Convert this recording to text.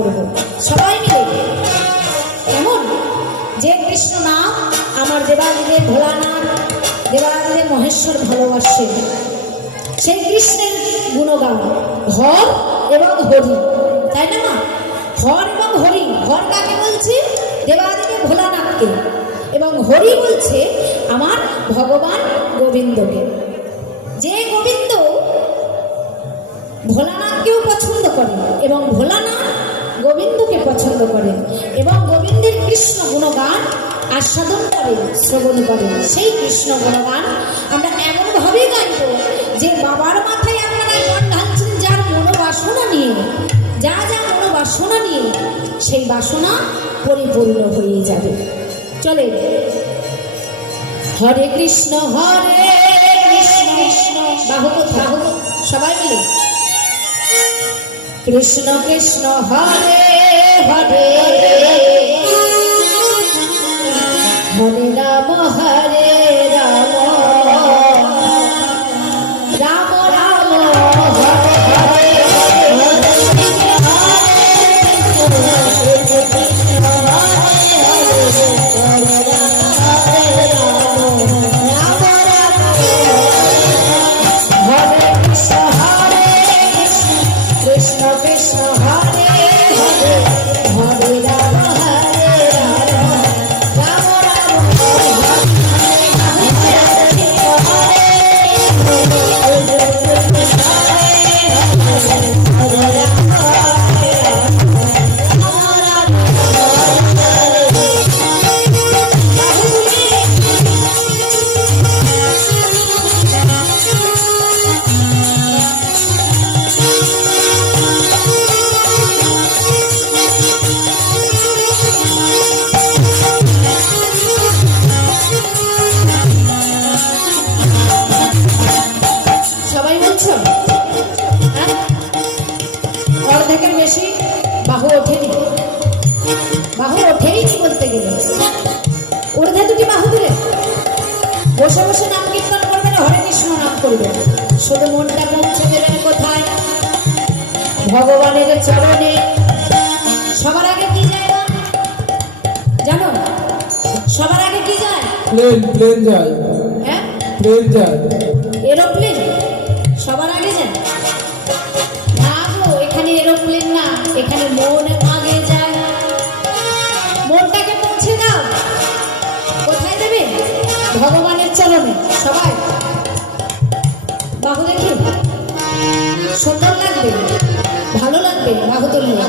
করব সবাই মিলে। কেমন যে কৃষ্ণ নাম আমার দেবাদিদেব ভোলানাথ দেবাদিদেব মহেশ্বর ভালোবাসেন, সেই কৃষ্ণের গুণগান হর এবং হরি, তাই না মা? হর এবং হরি, হর কাকে বলছে? দেবাদিদেব ভোলানাথকে, এবং হরি বলছে আমার ভগবান গোবিন্দকে। যে গোবিন্দ ভোলানাথকেও পছন্দ করেন এবং ভোলানাথ গোবিন্দকে পছন্দ করেন এবং গোবিন্দের কৃষ্ণ গুণগান আস্বাদন করেন, শ্রবণ করেন, সেই কৃষ্ণ গুণগান আমরা এমনভাবে গাইব যে বাবার মাথায় আপনারা জল ঢালছেন যার মনোবাসনা নিয়ে, যা যা মনোবাসনা নিয়ে, সেই বাসনা পরিপূর্ণ হয়ে যাবে। চলে হরে কৃষ্ণ কৃষ্ণ বাহু বাহু সবাই মিলে কৃষ্ণ কৃষ্ণ হরে হরে হরে রাম হরে রাম রাম রাম হরে হরে অর্ধেকের বেশি বাহু ওঠেনি, বাহু ওঠেই বলতে গেলে। ঊর্ধ্বে দুটি বাহু দিলে বসে বসে নাম কীর্তন করবেন, হরে কৃষ্ণ নাম করবেন, শুধু মনটা পৌঁছে দেবেন কোথায়? ভগবানের চরণে। সবার আগে কি যায় জানো? সবার আগে কি যায়? প্লেন যায়। হ্যাঁ, প্লেন যায়, এরোপ্লেন সবার আগে যায় না গো, এখানে এরোপ্লেন না, এখানে মন আগে যায়। মনটাকে পৌঁছে দাও, কোথায় দেবে? ভগবানের চরণে। সবাই বাহু দেখি, সুন্দর লাগবে, ভালো লাগবে বাহু তুললে।